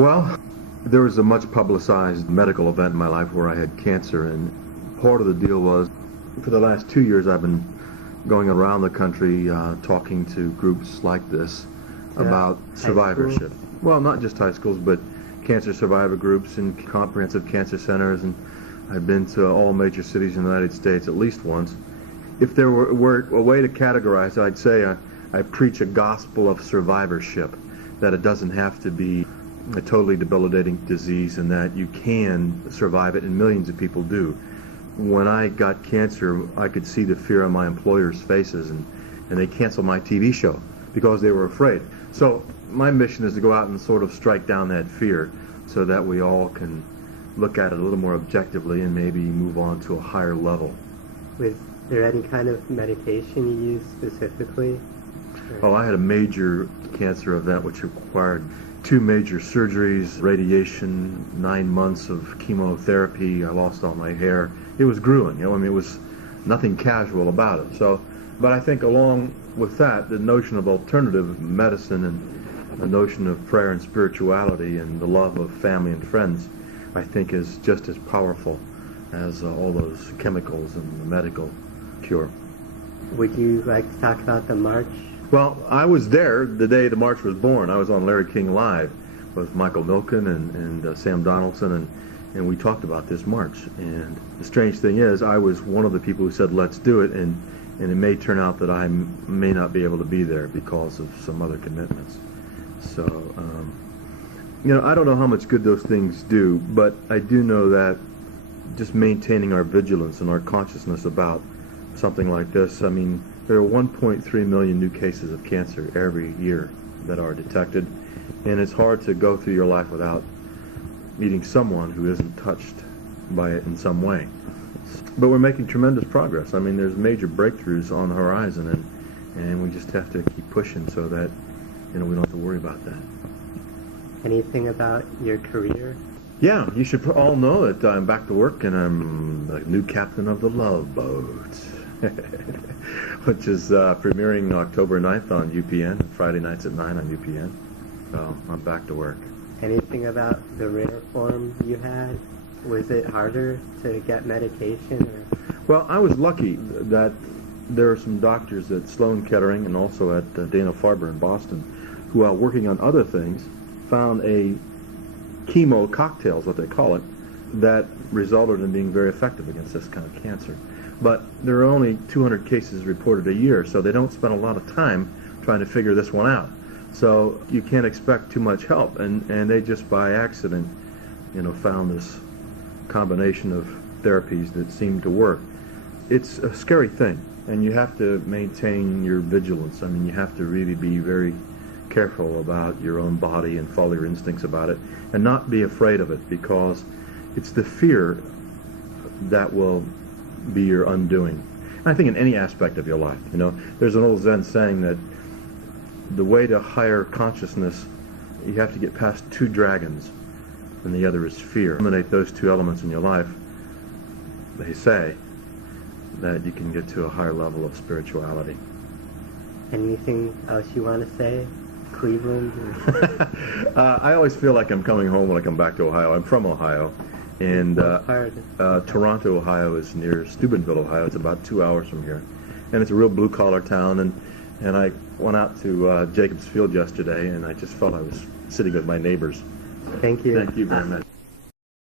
Well, there was a much publicized medical event in my life where I had cancer, and part of the deal was, for the last 2 years I've been going around the country talking to groups like this about survivorship. Well, not just high schools, but cancer survivor groups and comprehensive cancer centers, and I've been to all major cities in the United States at least once. If there were a way to categorize it, I'd say I preach a gospel of survivorship, that it doesn't have to be a totally debilitating disease and that you can survive it, and millions of people do. When I got cancer, I could see the fear on my employers' faces, and they canceled my TV show because they were afraid. So my mission is to go out and sort of strike down that fear so that we all can look at it a little more objectively and maybe move on to a higher level. Was there any kind of medication you used specifically? Oh, I had a major cancer event which required 2 major surgeries, radiation, 9 months of chemotherapy. I lost all my hair. It was grueling. I mean, it was nothing casual about it. So, but I think along with that, the notion of alternative medicine and the notion of prayer and spirituality and the love of family and friends, I think is just as powerful as all those chemicals and the medical cure. Would you like to talk about the march? Well, I was there the day the march was born. I was on Larry King Live with Michael Milken and Sam Donaldson, and we talked about this march. And the strange thing is, I was one of the people who said, let's do it, and it may turn out that I may not be able to be there because of some other commitments. So, I don't know how much good those things do, but I do know that just maintaining our vigilance and our consciousness about something like this, I mean, there are 1.3 million new cases of cancer every year that are detected, and it's hard to go through your life without meeting someone who isn't touched by it in some way. But we're making tremendous progress. I mean, there's major breakthroughs on the horizon, and we just have to keep pushing so that, we don't have to worry about that. Anything about your career? Yeah, you should all know that I'm back to work, and I'm the new captain of the Love Boat, which is premiering October 9th on UPN, Friday nights at 9 on UPN. So I'm back to work. Anything about the rare form you had? Was it harder to get medication? Or? Well, I was lucky that there are some doctors at Sloan Kettering and also at Dana-Farber in Boston who, while working on other things, found a chemo cocktail, is what they call it, that resulted in being very effective against this kind of cancer. But there are only 200 cases reported a year, so they don't spend a lot of time trying to figure this one out. So you can't expect too much help, and they just by accident, found this combination of therapies that seem to work. It's a scary thing, and you have to maintain your vigilance. I mean, you have to really be very careful about your own body and follow your instincts about it, and not be afraid of it, because it's the fear that will be your undoing. And I think in any aspect of your life, there's an old Zen saying that the way to higher consciousness, you have to get past 2 dragons, and the other is fear. Eliminate those 2 elements in your life, they say, that you can get to a higher level of spirituality. Anything else you want to say? Cleveland? I always feel like I'm coming home when I come back to Ohio. I'm from Ohio, and Toronto, Ohio is near Steubenville, Ohio. It's about 2 hours from here, and it's a real blue-collar town. And I went out to Jacobs Field yesterday, and I just felt I was sitting with my neighbors. Thank you. Thank you very much.